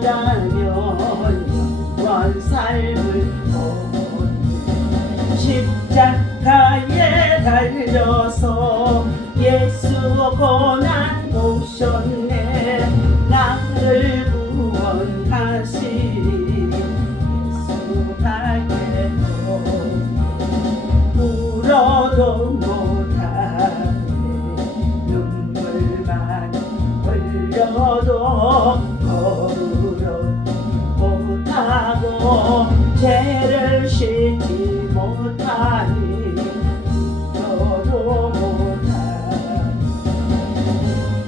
나가면 영원 삶을 얻네. 십자가에 달려서 예수 고난 보셨네. 나를 구원하시리 예수밖에 울어도 못하네. 눈물만 흘려도 걸어 못하고 죄를 씻지 못하니 울어도 못하네.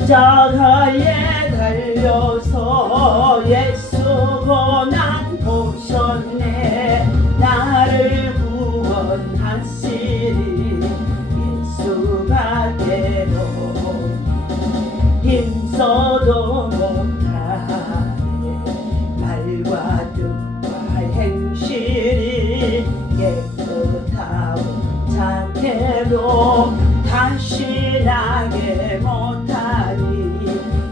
십자가에 달려서 예수 고난 보셨네. 나를 구원하시리 예수밖에도 힘써도 못하네. 말과 뜻과 행실이 깨끗하고 착해도 다시 나게 못하니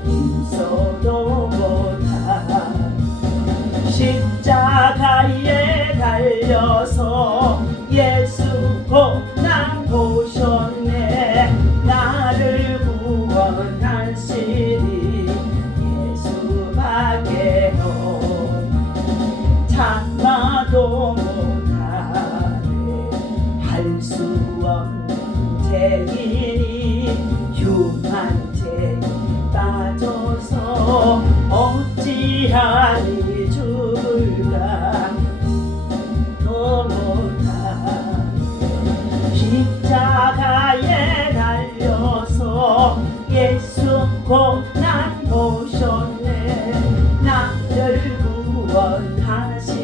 힘써도 못하네. 십자가에 달려서 예수 고난 보셨네. 나를 구원하시리 예수밖에 참아도 못하네. 할 수 없는 죄인이 흉한 죄에 빠져서 어찌하리 죽을까 더 못하네. 십자가에 달려서 예수 고난 보셨네. 나를 구원하시리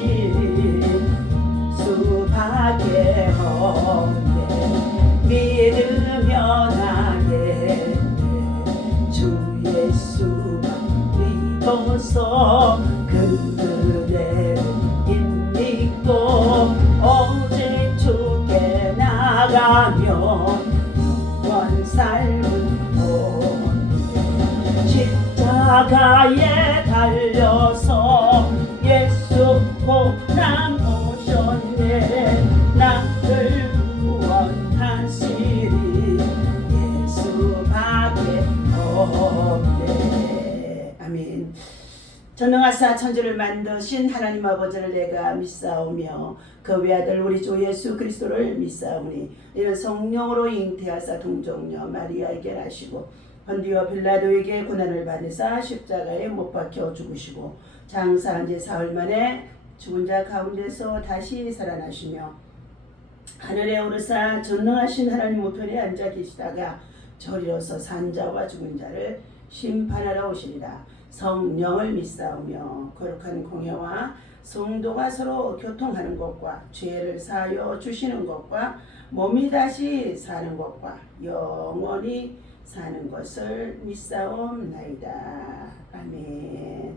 수밖에 없네. 믿으며 나겠네. 주 예수만 믿어서 그대를 믿고 오직 주께 나가면 영원 삶을 얻네. 십자가에 달려서 예수 고난 보셨네. 나를 구원하시리 예수밖에 없네. 아멘. 전능하사 천지를 만드신 하나님 아버지를 내가 믿사오며 그 외아들 우리 주 예수 그리스도를 믿사오니 이는 성령으로 잉태하사 동정녀 마리아에게 나시고 본디오 빌라도에게 고난을 받으사 십자가에 못 박혀 죽으시고 장사한 지 사흘 만에 죽은 자 가운데서 다시 살아나시며 하늘에 오르사 전능하신 하나님 우편에 앉아 계시다가 저리로서 산 자와 죽은 자를 심판하러 오시리라. 성령을 믿사오며 거룩한 공예와 성도가 서로 교통하는 것과 죄를 사하여 주시는 것과 몸이 다시 사는 것과 영원히 사는 것을 믿사옵나이다. 아멘.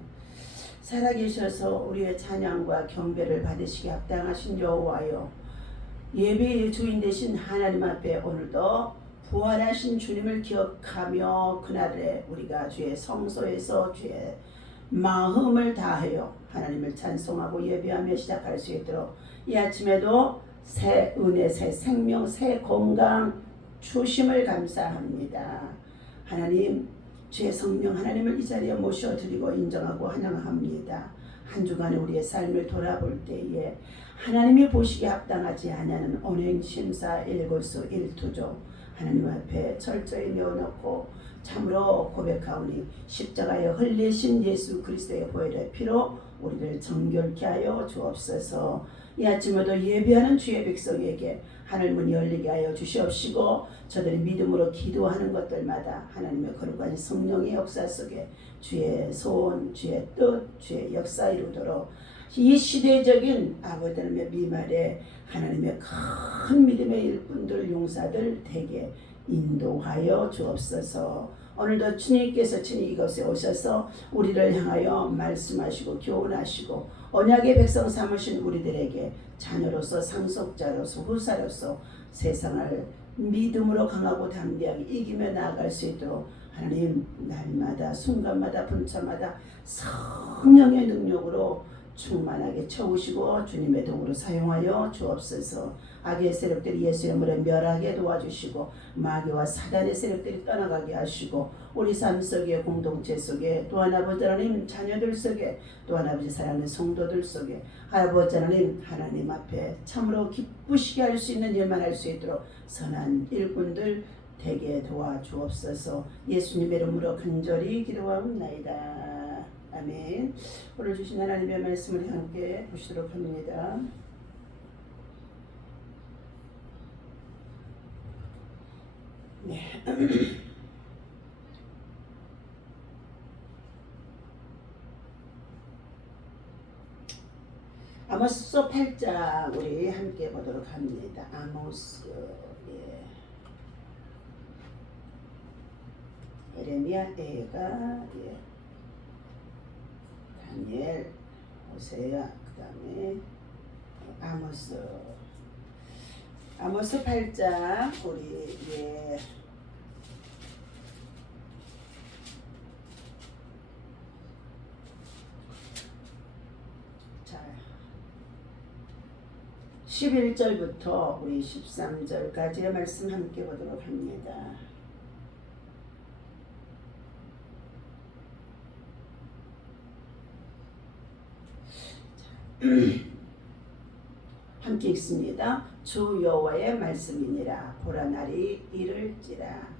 살아계셔서 우리의 찬양과 경배를 받으시기 합당하신 여호와여, 예배의 주인 되신 하나님 앞에 오늘도 부활하신 주님을 기억하며 그날에 우리가 주의 성소에서 주의 마음을 다하여 하나님을 찬송하고 예배하며 시작할 수 있도록 이 아침에도 새 은혜, 새 생명, 새 건강 주심을 감사합니다. 하나님, 주의 성령 하나님을 이 자리에 모셔드리고 인정하고 환영합니다. 한 주간의 우리의 삶을 돌아볼 때에 하나님이 보시기에 합당하지 않는 언행심사 일거수 일투조 하나님 앞에 철저히 내어놓고 참으로 고백하오니 십자가에 흘리신 예수 그리스도의 보혈의 피로 우리를 정결케 하여 주옵소서. 이 아침에도 예배하는 주의 백성에게 하늘문이 열리게 하여 주시옵시고 저들이 믿음으로 기도하는 것들마다 하나님의 거룩한 성령의 역사 속에 주의 소원, 주의 뜻, 주의 역사 이루도록 이 시대적인 아버지 하나님의 미말에 하나님의 큰 믿음의 일꾼들 용사들 되게 인도하여 주옵소서. 오늘도 주님께서 친히 이곳에 오셔서 우리를 향하여 말씀하시고 교훈하시고 언약의 백성 삼으신 우리들에게 자녀로서 상속자로서 후사로서 세상을 믿음으로 강하고 담대하게 이기며 나아갈 수 있도록 하나님 날마다 순간마다 분차마다 성령의 능력으로 충만하게 채우시고 주님의 도구로 사용하여 주옵소서. 악의 세력들이 예수 이름으로 멸하게 도와주시고 마귀와 사단의 세력들이 떠나가게 하시고 우리 삶 속에 공동체 속에 또한 아버지 하나님 자녀들 속에 또한 아버지 사랑하는 성도들 속에 아버지 하나님 앞에 참으로 기쁘시게 할 수 있는 일만 할 수 있도록 선한 일꾼들 되게 도와주옵소서. 예수님의 이름으로 간절히 기도하옵나이다. 아멘. 오늘 주신 하나님의 말씀을 함께 보시도록 합니다. 네. 아모스서 8장 우리 함께 보도록 합니다. 아모스, 예레미야, 에가, 다니엘, 호세야, 그 다음에 아모스 8장 우리 자 11절부터 우리 13절까지의 말씀 함께 보도록 합니다. 함께 읽습니다. 주 여호와의 말씀이니라. 보라 날이 이를지라.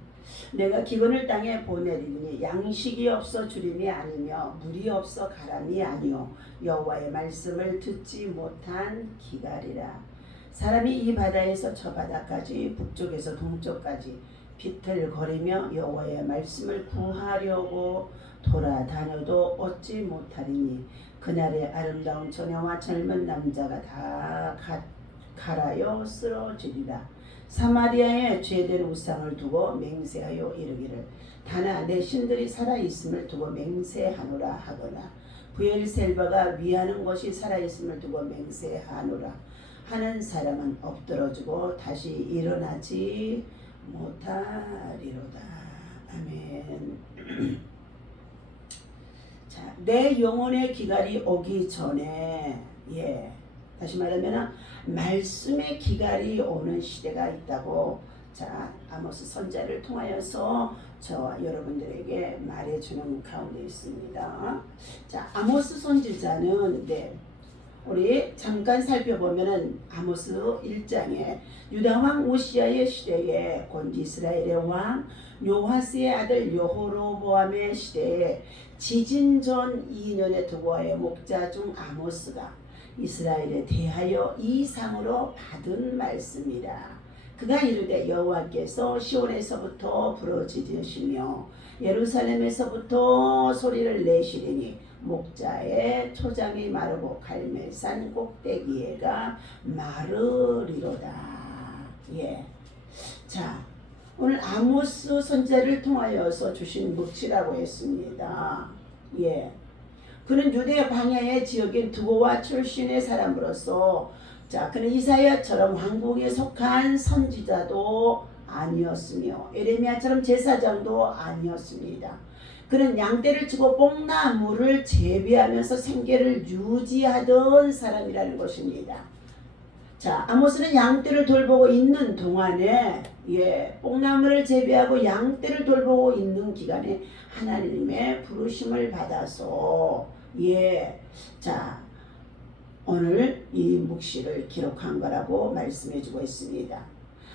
내가 기근을 땅에 보내리니 양식이 없어 주림이 아니며 물이 없어 가람이 아니요 여호와의 말씀을 듣지 못한 기갈이라. 사람이 이 바다에서 저 바다까지 북쪽에서 동쪽까지 비틀거리며 여호와의 말씀을 구하려고 돌아다녀도 얻지 못하리니 그날의 아름다운 처녀와 젊은 남자가 다 갈아여 쓰러지리라. 사마리아에 죄된 우상을 두고 맹세하여 이르기를 다나 내 신들이 살아있음을 두고 맹세하노라 하거나 브엘셀바가 위하는 것이 살아있음을 두고 맹세하노라 하는 사람은 엎드러지고 다시 일어나지 못하리로다. 아멘. 자, 내 영혼의 기갈이 오기 전에 다시 말하면 말씀의 기갈이 오는 시대가 있다고 자 아모스 선자를 통하여서 저와 여러분들에게 말해주는 가운데 있습니다. 자 아모스 선지자는 우리 잠깐 살펴보면은 아모스 1장에 유다왕 오시아의 시대에 곧 이스라엘의 왕 요하스의 아들 여호로보암의 시대에 지진 전 2년의 두고아의 목자 중 아모스가 이스라엘에 대하여 이상으로 받은 말씀이라. 그가 이르되 여호와께서 시온에서부터 부르짖으시며 예루살렘에서부터 소리를 내시리니 목자의 초장이 마르고 갈멜산 꼭대기에가 마르리로다. 자 오늘 아모스 선지자를 통하여서 주신 묵시라고 했습니다. 그는 유대 광야의 지역인 두고와 출신의 사람으로서 그는 이사야처럼 왕궁에 속한 선지자도 아니었으며 에레미야처럼 제사장도 아니었습니다. 그는 양떼를 치고 뽕나무를 재배하면서 생계를 유지하던 사람이라는 것입니다. 자, 아모스는 양떼를 돌보고 있는 동안에 뽕나무를 재배하고 양떼를 돌보고 있는 기간에 하나님의 부르심을 받아서 자 오늘 이 묵시를 기록한 거라고 말씀해주고 있습니다.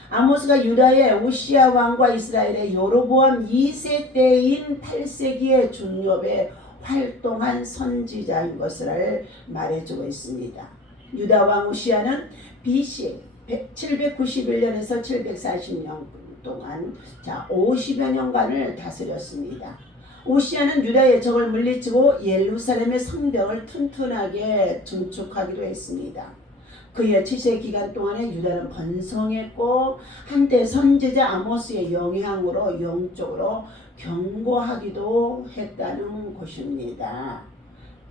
아모스가 유다의 우시아 왕과 이스라엘의 여로보암 2세 때인 8세기의 중엽에 활동한 선지자인 것을 말해주고 있습니다. 유다 왕 우시아는 BC 791년에서 740년 동안 50여 년간을 다스렸습니다. 오시아는 유다의 적을 물리치고 예루살렘의 성벽을 튼튼하게 증축하기로 했습니다. 그의 치세 기간 동안에 유다는 번성했고 한때 선지자 아모스의 영향으로 영적으로 견고하기도 했다는 것입니다.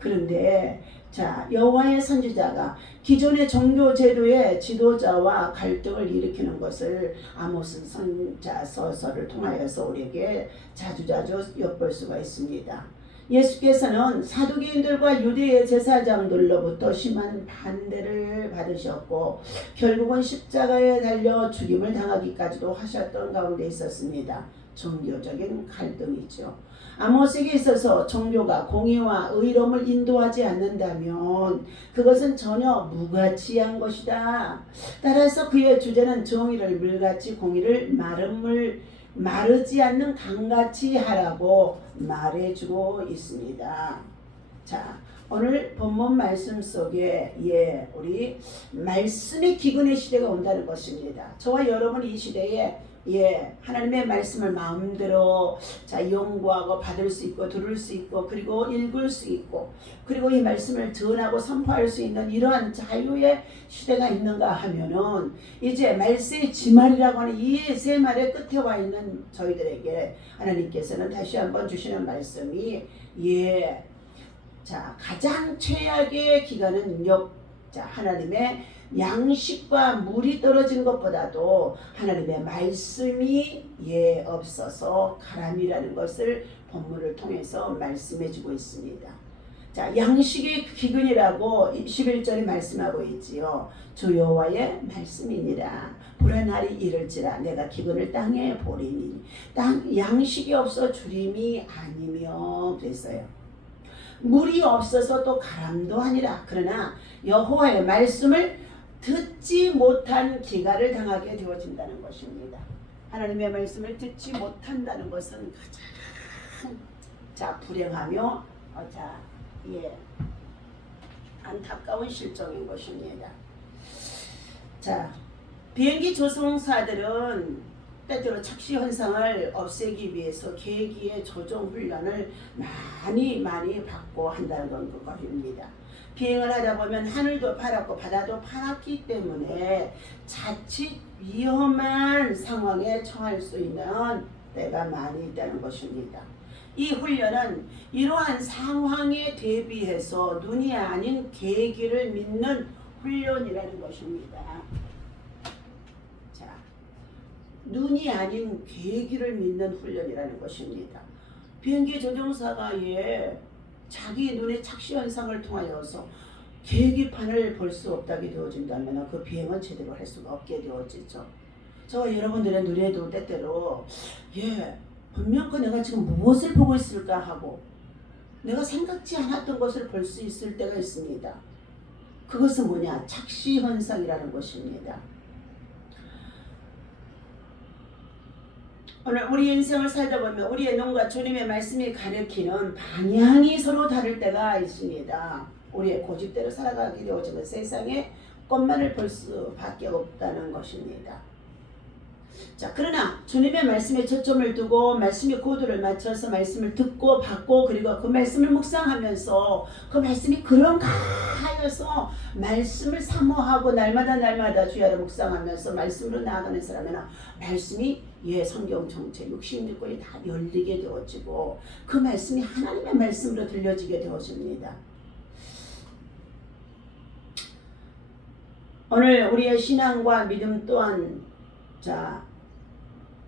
그런데 자, 여호와의 선지자가 기존의 종교 제도의 지도자와 갈등을 일으키는 것을 아모스 선자 서서를 통하여서 우리에게 자주자주 엿볼 수가 있습니다. 예수께서는 사두개인들과 유대의 제사장들로부터 심한 반대를 받으셨고 결국은 십자가에 달려 죽임을 당하기까지도 하셨던 가운데 있었습니다. 종교적인 갈등이죠. 아모스에게 있어서 종교가 공의와 의로움을 인도하지 않는다면 그것은 전혀 무가치한 것이다. 따라서 그의 주제는 정의를 물같이 공의를 마르지 않는 강같이 하라고 말해주고 있습니다. 자, 오늘 본문 말씀 속에 우리 말씀의 기근의 시대가 온다는 것입니다. 저와 여러분 이 시대에 하나님의 말씀을 마음대로 연구하고 받을 수 있고 들을 수 있고 그리고 읽을 수 있고 그리고 이 말씀을 전하고 선포할 수 있는 이러한 자유의 시대가 있는가 하면은 이제 말세의 지말이라고 하는 이 세 말의 끝에 와 있는 저희들에게 하나님께서는 다시 한번 주시는 말씀이 가장 최악의 기간은 하나님의 양식과 물이 떨어진 것보다도 하나님의 말씀이 없어서 가람이라는 것을 본문을 통해서 말씀해주고 있습니다. 자, 양식의 기근이라고 11절에 말씀하고 있지요. 주 여호와의 말씀이니라. 보라 날이 이를지라 내가 기근을 땅에 보리니 땅 양식이 없어 주림이 아니며 그랬어요. 물이 없어서 또 가람도 아니라 그러나 여호와의 말씀을 듣지 못한 기갈을 당하게 되어진다는 것입니다. 하나님의 말씀을 듣지 못한다는 것은 가장 불행하며 안타까운 실정인 것입니다. 자, 비행기 조종사들은 때때로 착시 현상을 없애기 위해서 계기의 조종 훈련을 많이 받고 한다는 것입니다. 비행을 하다 보면 하늘도 파랗고 바다도 파랗기 때문에 자칫 위험한 상황에 처할 수 있는 때가 많이 있다는 것입니다. 이 훈련은 이러한 상황에 대비해서 눈이 아닌 계기를 믿는 훈련이라는 것입니다. 자, 눈이 아닌 계기를 믿는 훈련이라는 것입니다. 비행기 조종사가 자기 눈의 착시 현상을 통하여서 계기판을 볼 수 없다게 되어진다면 그 비행은 제대로 할 수가 없게 되어지죠. 저와 여러분들의 눈에도 때때로 분명 내가 지금 무엇을 보고 있을까 하고 내가 생각지 않았던 것을 볼 수 있을 때가 있습니다. 그것은 뭐냐? 착시 현상이라는 것입니다. 오늘 우리 인생을 살다 보면 우리의 눈과 주님의 말씀이 가리키는 방향이 서로 다를 때가 있습니다. 우리의 고집대로 살아가게 되어지면 세상에 꽃만을 볼 수밖에 없다는 것입니다. 자, 그러나 주님의 말씀에 초점을 두고 말씀의 고도를 맞춰서 말씀을 듣고 받고 그리고 그 말씀을 묵상하면서 그 말씀이 그런가 하여서 말씀을 사모하고 날마다 주야를 묵상하면서 말씀으로 나아가는 사람은 말씀이 성경 전체 66권이 다 열리게 되어지고 그 말씀이 하나님의 말씀으로 들려지게 되어집니다. 오늘 우리의 신앙과 믿음 또한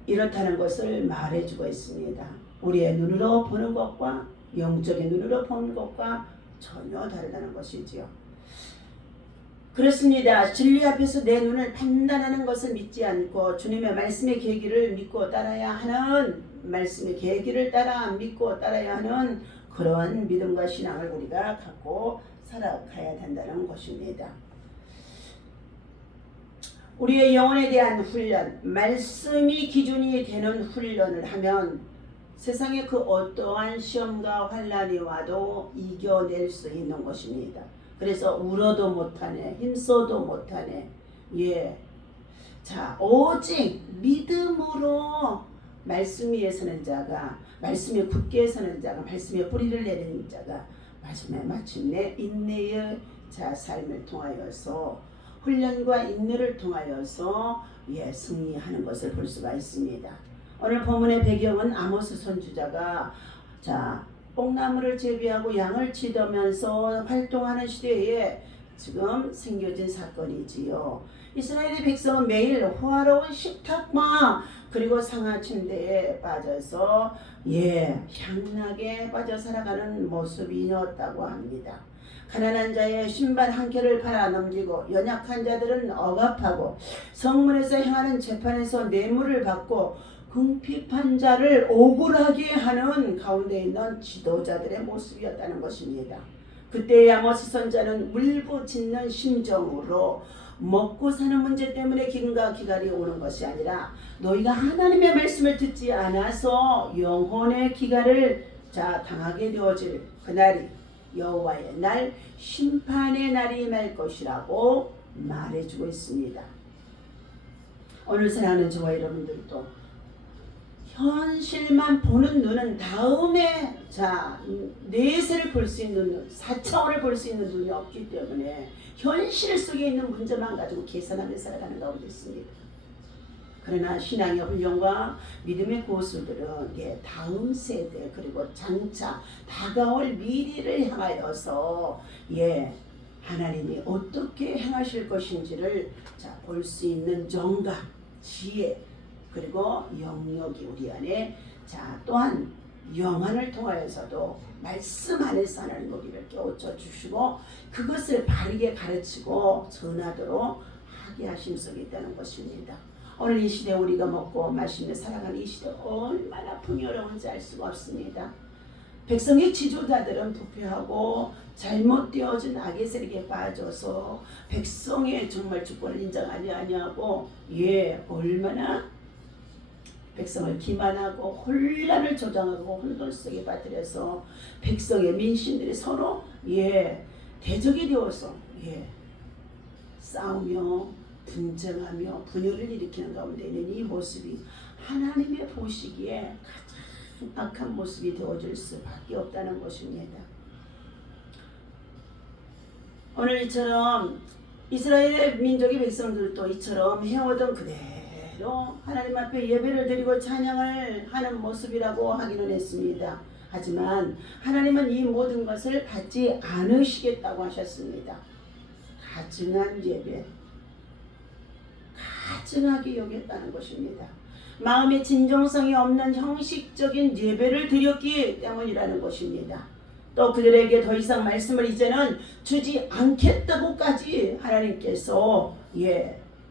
이렇다는 것을 말해주고 있습니다. 우리의 눈으로 보는 것과 영적인 눈으로 보는 것과 전혀 다르다는 것이지요. 그렇습니다. 진리 앞에서 내 눈을 판단하는 것을 믿지 않고 주님의 말씀의 계기를 믿고 따라야 하는 말씀의 계기를 따라 믿고 따라야 하는 그러한 믿음과 신앙을 우리가 갖고 살아가야 된다는 것입니다. 우리의 영혼에 대한 훈련, 말씀이 기준이 되는 훈련을 하면 세상의 그 어떠한 시험과 환난이 와도 이겨낼 수 있는 것입니다. 그래서 울어도 못하네, 힘써도 못하네. 자, 오직 믿음으로 말씀 위에 서는 자가, 말씀에 굳게 서는 자가, 말씀에 뿌리를 내리는 자가 마침내 인내의 삶을 통하여서 훈련과 인내를 통하여서 승리하는 것을 볼 수가 있습니다. 오늘 본문의 배경은 아모스 선지자가 뽕나무를 재배하고 양을 치더면서 활동하는 시대에 지금 생겨진 사건이지요. 이스라엘의 백성은 매일 호화로운 식탁과 그리고 상하 침대에 빠져서 향락에 빠져 살아가는 모습이었다고 합니다. 가난한 자의 신발 한 켤을 팔아 넘기고 연약한 자들은 억압하고 성문에서 행하는 재판에서 뇌물을 받고 궁핍한 자를 억울하게 하는 가운데 있는 지도자들의 모습이었다는 것입니다. 그때의 아모스 선지자는 울부짖는 심정으로 먹고 사는 문제 때문에 기근과 기갈이 오는 것이 아니라 너희가 하나님의 말씀을 듣지 않아서 영혼의 기갈을 당하게 되어질 그날이 여호와의 날, 심판의 날이 임할 것이라고 말해주고 있습니다. 오늘 사랑하는 저와 여러분들도 현실만 보는 눈은 다음에 내세를 볼 수 있는 눈, 4차원을 볼 수 있는 눈이 없기 때문에 현실 속에 있는 문제만 가지고 계산하며 살아가는 가운데 있습니다. 그러나 신앙의 훈련과 믿음의 고수들은 다음 세대 그리고 장차 다가올 미래를 향하여서 하나님이 어떻게 행하실 것인지를 볼 수 있는 정감, 지혜 그리고 영역이 우리 안에 또한 영안을 통하여서도 말씀 안에서 하나님 우리를 깨우쳐 주시고 그것을 바르게 가르치고 전하도록 하게 하심속에 있다는 것입니다. 오늘 이 시대 우리가 먹고 마시며 살아가는 이 시대 얼마나 풍요로운지 알 수가 없습니다. 백성의 지도자들은 부패하고 잘못되어진 악의 세력에 빠져서 백성의 정말 주권을 인정하지 아니하고 얼마나 백성을 기만하고 혼란을 조장하고 혼돈 속에 빠뜨려서 백성의 민심들이 서로 대적이 되어서 싸우며 분쟁하며 분열을 일으키는 가운데 있는 이 모습이 하나님의 보시기에 가장 악한 모습이 되어질 수밖에 없다는 것입니다. 오늘 이처럼 이스라엘의 민족의 백성들도 이처럼 해오던 그대로 하나님 앞에 예배를 드리고 찬양을 하는 모습이라고 하기는 했습니다. 하지만 하나님은 이 모든 것을 받지 않으시겠다고 하셨습니다. 가증한 예배, 가증하게 여겼다는 것입니다. 마음의 진정성이 없는 형식적인 예배를 드렸기 때문이라는 것입니다. 또 그들에게 더 이상 말씀을 이제는 주지 않겠다고까지 하나님께서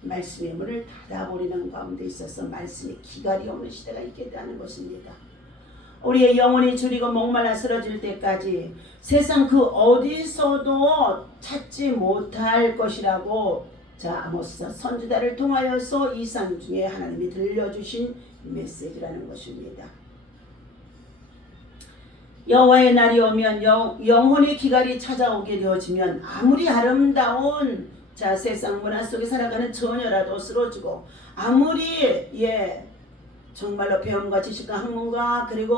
말씀의 문을 닫아버리는 가운데 있어서 말씀의 기갈이 없는 시대가 있게 되는 것입니다. 우리의 영혼이 줄이고 목말라 쓰러질 때까지 세상 그 어디서도 찾지 못할 것이라고 아모스 선지자를 통하여서 이상 중에 하나님이 들려주신 메시지라는 것입니다. 여호와의 날이 오면 영혼의 기갈이 찾아오게 되어지면 아무리 아름다운 세상 문화 속에 살아가는 처녀라도 쓰러지고 아무리 정말로 배움과 지식과 학문과 그리고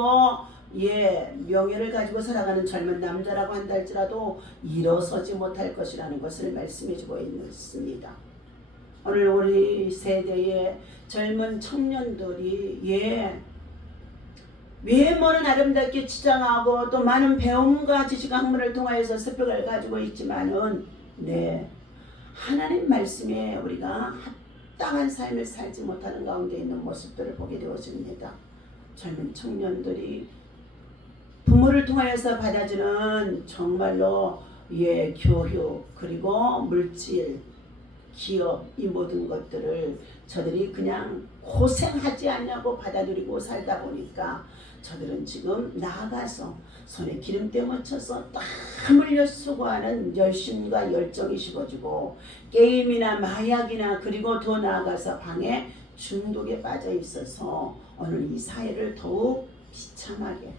명예를 가지고 살아가는 젊은 남자라고 한다 할지라도 일어서지 못할 것이라는 것을 말씀해 주고 있습니다. 오늘 우리 세대의 젊은 청년들이 외모는 아름답게 치장하고 또 많은 배움과 지식과 학문을 통하여서 스펙을 가지고 있지만은 하나님 말씀에 우리가 합당한 삶을 살지 못하는 가운데 있는 모습들을 보게 되어집니다. 젊은 청년들이 부모를 통하여서 받아주는 정말로 교육 그리고 물질, 기업 이 모든 것들을 저들이 그냥 고생하지 않냐고 받아들이고 살다 보니까 저들은 지금 나아가서 손에 기름때 묻혀서 땀 흘려 수고하는 열심과 열정이 식어지고 게임이나 마약이나 그리고 더 나아가서 방에 중독에 빠져 있어서 오늘 이 사회를 더욱 비참하게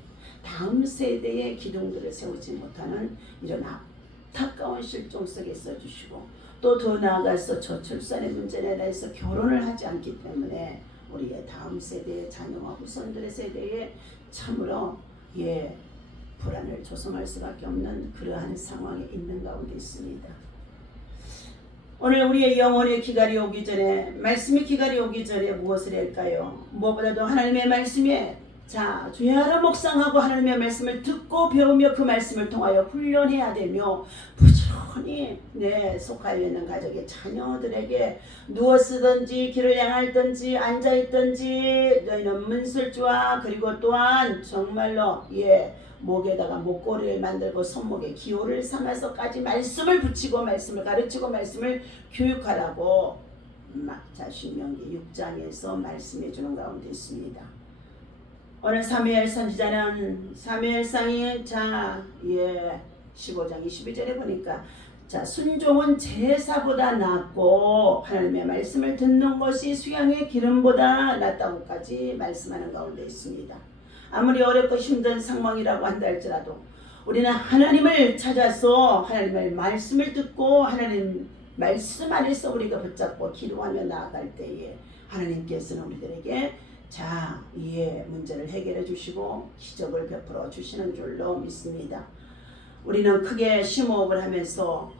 다음 세대의 기둥들을 세우지 못하는 이런 안타까운 실종 속에 써주시고 또 더 나아가서 저출산의 문제에 대해서 결혼을 하지 않기 때문에 우리의 다음 세대의 자녀와 후손들의 세대에 참으로 불안을 조성할 수밖에 없는 그러한 상황에 있는 가운데 있습니다. 오늘 우리의 영혼의 기갈이 오기 전에 말씀의 기갈이 오기 전에 무엇을 할까요? 무엇보다도 하나님의 말씀에 자, 주야로 묵상하고 하나님의 말씀을 듣고 배우며 그 말씀을 통하여 훈련해야 되며 부지런히 속하여 있는 가족의 자녀들에게 누워 쓰든지 길을 향하든지 앉아 있든지 너희는 문술주와 그리고 또한 정말로 목에다가 목걸이를 만들고 손목에 기호를 삼아서까지 말씀을 붙이고 말씀을 가르치고 말씀을 교육하라고 자 신명기 6장에서 말씀해 주는 가운데 있습니다. 오늘 사무엘 선지자는 사무엘상이 15장 22절에 보니까 순종은 제사보다 낫고 하나님의 말씀을 듣는 것이 수양의 기름보다 낫다고까지 말씀하는 가운데 있습니다. 아무리 어렵고 힘든 상황이라고 한다 할지라도 우리는 하나님을 찾아서 하나님의 말씀을 듣고 하나님 말씀 안에서 우리가 붙잡고 기도하며 나아갈 때에 하나님께서는 우리들에게 문제를 해결해 주시고 기적을 베풀어 주시는 줄로 믿습니다. 우리는 크게 심호흡을 하면서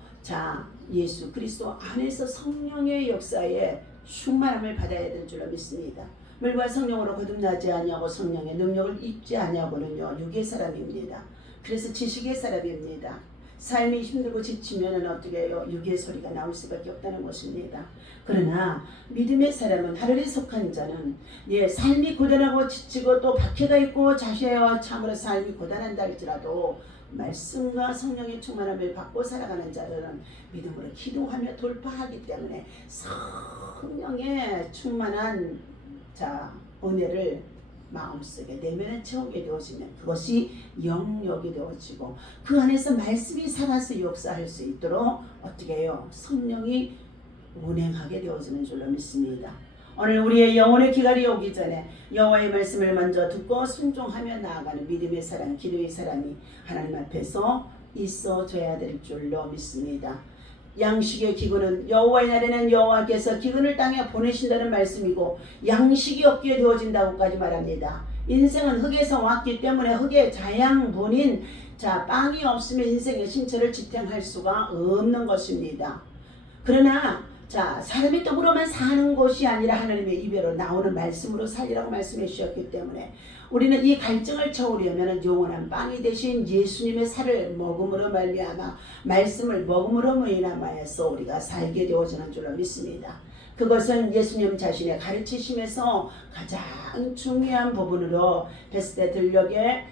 예수 그리스도 안에서 성령의 역사에 충만함을 받아야 될 줄로 믿습니다. 물과 성령으로 거듭나지 아니하고 성령의 능력을 입지 아니하고는요 육의 사람입니다. 그래서 지식의 사람입니다. 삶이 힘들고 지치면 어떻게 해요? 육의 소리가 나올 수밖에 없다는 것입니다. 그러나 믿음의 사람은 하늘에 속한 자는 삶이 고단하고 지치고 또 박해가 있고 자신의 참으로 삶이 고단한다 할지라도 말씀과 성령의 충만함을 받고 살아가는 자들은 믿음으로 기도하며 돌파하기 때문에 성령의 충만한 은혜를 마음속에 내면에 채우게 되어지면 그것이 영역이 되어지고 그 안에서 말씀이 살아서 역사할 수 있도록 어떻게 해요? 성령이 운행하게 되어지는 줄로 믿습니다. 오늘 우리의 영혼의 기갈이 오기 전에 여호와의 말씀을 먼저 듣고 순종하며 나아가는 믿음의 사람, 기도의 사람이 하나님 앞에서 있어줘야 될 줄로 믿습니다. 양식의 기근은 여호와의 날에는 여호와께서 기근을 땅에 보내신다는 말씀이고 양식이 없게 되어진다고까지 말합니다. 인생은 흙에서 왔기 때문에 흙의 자양분인 빵이 없으면 인생의 신체를 지탱할 수가 없는 것입니다. 그러나 사람이 떡으로만 사는 것이 아니라 하나님의 입에로 나오는 말씀으로 살리라고 말씀해 주셨기 때문에 우리는 이 갈증을 채우려면 영원한 빵이 되신 예수님의 살을 먹음으로 말미암아 말씀을 먹음으로 인하여서 우리가 살게 되어지는 줄로 믿습니다. 그것은 예수님 자신의 가르치심에서 가장 중요한 부분으로 베스데 들녘에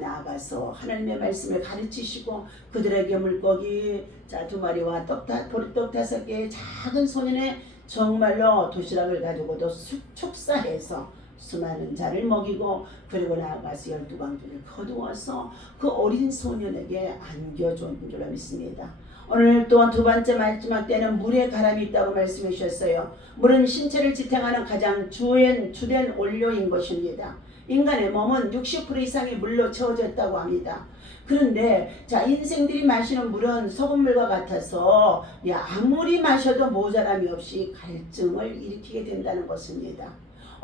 나아가서 하나님의 말씀을 가르치시고 그들에게 물고기 2마리와 보리떡 5개의 작은 소년의 정말로 도시락을 가지고도 축사해서 수많은 자를 먹이고 그리고 나아가서 12광주를 거두어서 그 어린 소년에게 안겨준 줄로 믿습니다. 오늘 또한 두 번째 마지막 때는 물의 가람이 있다고 말씀해 주셨어요. 물은 신체를 지탱하는 가장 주된 원료인 것입니다. 인간의 몸은 60% 이상이 물로 채워져 있다고 합니다. 그런데 인생들이 마시는 물은 소금물과 같아서 아무리 마셔도 모자람이 없이 갈증을 일으키게 된다는 것입니다.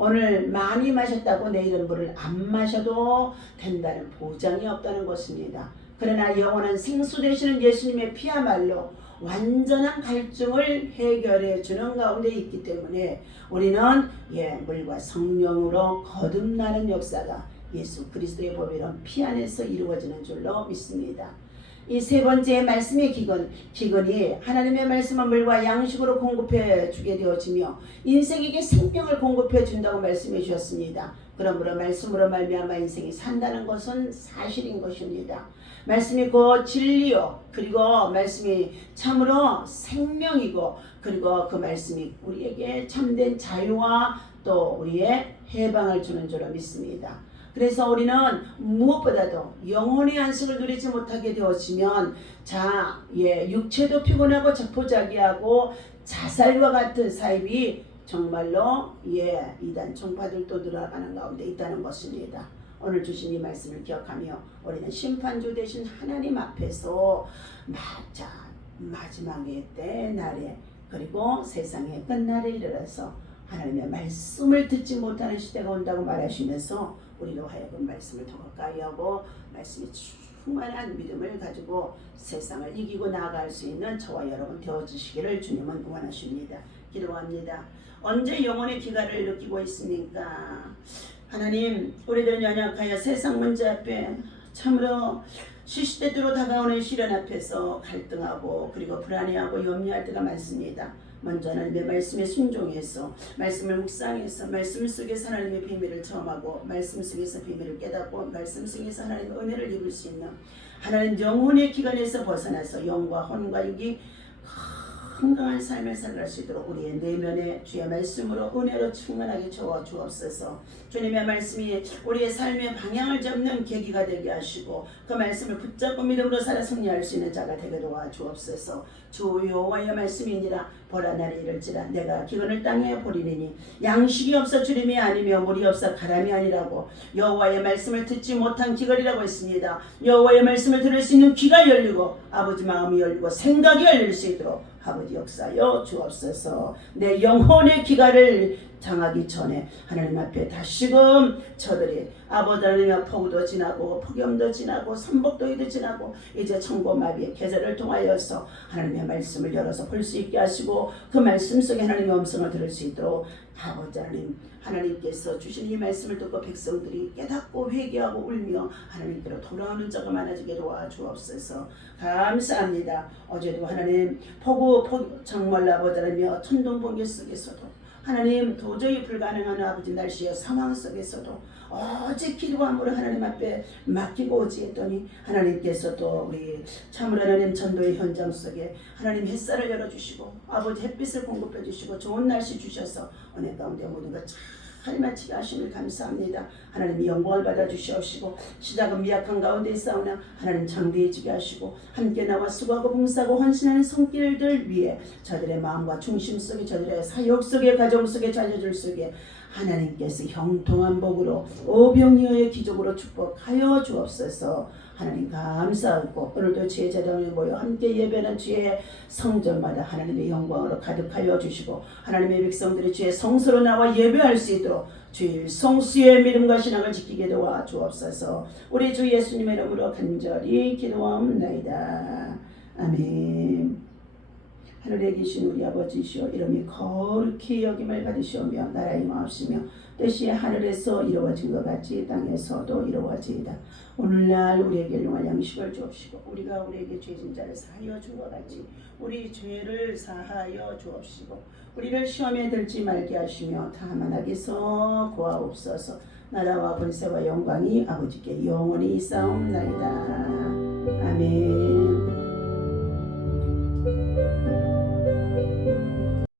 오늘 많이 마셨다고 내일은 물을 안 마셔도 된다는 보장이 없다는 것입니다. 그러나 영원한 생수 되시는 예수님의 피야말로 완전한 갈증을 해결해 주는 가운데 있기 때문에 우리는 물과 성령으로 거듭나는 역사가 예수 그리스도의 보배로운 피 안에서 이루어지는 줄로 믿습니다. 이 세 번째 말씀의 기근이 하나님의 말씀은 물과 양식으로 공급해 주게 되어지며 인생에게 생명을 공급해 준다고 말씀해 주셨습니다. 그러므로 말씀으로 말미암아 인생이 산다는 것은 사실인 것입니다. 말씀이 곧 진리요 그리고 말씀이 참으로 생명이고 그리고 그 말씀이 우리에게 참된 자유와 또 우리의 해방을 주는 줄로 믿습니다. 그래서 우리는 무엇보다도 영혼의 안식을 누리지 못하게 되어지면 육체도 피곤하고 자포자기하고 자살과 같은 사입이 정말로 이단 총파들도 늘어가는 가운데 있다는 것입니다. 오늘 주신 이 말씀을 기억하며 우리는 심판주 되신 하나님 앞에서 마지막의 때 날에 그리고 세상의 끝날에 이르러서 하나님의 말씀을 듣지 못하는 시대가 온다고 말하시면서 우리로 하여금 말씀을 더 가까이 하고 말씀이 충만한 믿음을 가지고 세상을 이기고 나아갈 수 있는 저와 여러분 되어주시기를 주님은 원하십니다. 기도합니다. 언제 영혼의 기갈을 느끼고 있습니까? 하나님, 우리들은 연약하여 세상 문제 앞에 참으로 시시때때로 다가오는 시련 앞에서 갈등하고 그리고 불안해하고 염려할 때가 많습니다. 먼저 하나님의 말씀에 순종해서 말씀을 묵상해서 말씀 속에서 하나님의 비밀을 체험하고 말씀 속에서 비밀을 깨닫고 말씀 속에서 하나님의 은혜를 입을 수 있는 하나님 영혼의 기관에서 벗어나서 영과 혼과 육이 건강한 삶을 살아갈 수 있도록 우리의 내면에 주의 말씀으로 은혜로 충만하게 채워 주옵소서. 주님의 말씀이 우리의 삶의 방향을 잡는 계기가 되게 하시고 그 말씀을 붙잡고 믿음으로 살아 승리할 수 있는 자가 되게 도와 주옵소서. 주 여호와의 말씀이니라. 보라 나를 이를지라 내가 기근을 땅에 보리니 양식이 없어 주림이 아니며 물이 없어 가람이 아니라고. 여호와의 말씀을 듣지 못한 기걸이라고 했습니다. 여호와의 말씀을 들을 수 있는 귀가 열리고 아버지 마음이 열리고 생각이 열릴 수 있도록 아버지 역사여 주옵소서. 내 영혼의 기가를 장하기 전에 하나님 앞에 다시금 저들이 아버지 하나님의 폭우도 지나고 폭염도 지나고 선복도이도 지나고 이제 청고마비의 계절을 통하여서 하나님의 말씀을 열어서 볼 수 있게 하시고 그 말씀 속에 하나님의 음성을 들을 수 있도록 아버지 하나님께서 주신 이 말씀을 듣고 백성들이 깨닫고 회개하고 울며 하나님께로 돌아오는 자가 많아지게 도와주옵소서. 감사합니다. 어제도 하나님 폭우 정말 아버지 하나며 천둥 번개 속에서도 하나님 도저히 불가능한 아버지 날씨의 상황 속에서도 어제 기도함으로 하나님 앞에 맡기고 오지 했더니 하나님께서 또 우리 참으로 하나님 전도의 현장 속에 하나님 햇살을 열어주시고 아버지 햇빛을 공급해 주시고 좋은 날씨 주셔서 은혜 가운데 모든 것 잘 마치게 하심을 감사합니다. 하나님 영광을 받아 주시옵시고 시작은 미약한 가운데 싸우나 하나님 장대해지게 하시고 함께 나와 수고하고 봉사하고 헌신하는 손길들 위해 저들의 마음과 중심 속에 저들의 사역 속에 가정 속에 자녀들 속에 하나님께서 형통한 복으로 오병이어의 기적으로 축복하여 주옵소서. 하나님 감사하고 오늘도 주의 제단에 모여 함께 예배하는 주의 성전마다 하나님의 영광으로 가득하여 주시고 하나님의 백성들이 주의 성소로 나와 예배할 수 있도록 주의 성수의 믿음과 신앙을 지키게 도와 주옵소서. 우리 주 예수님의 이름으로 간절히 기도하옵나이다. 아멘. 하늘에 계신 우리 아버지시여 이름이 거룩히 여김을 받으시오며 나라의 마옵시며 뜻이 하늘에서 이루어진 것 같이 땅에서도 이루어지이다. 오늘날 우리에게 용할 양식을 주옵시고 우리가 우리에게 죄진 자를 사하여 준 것 같이 우리 죄를 사하여 주옵시고 우리를 시험에 들지 말게 하시며 다만 악에서 구하옵소서. 나라와 권세와 영광이 아버지께 영원히 있사옵나이다. 아멘.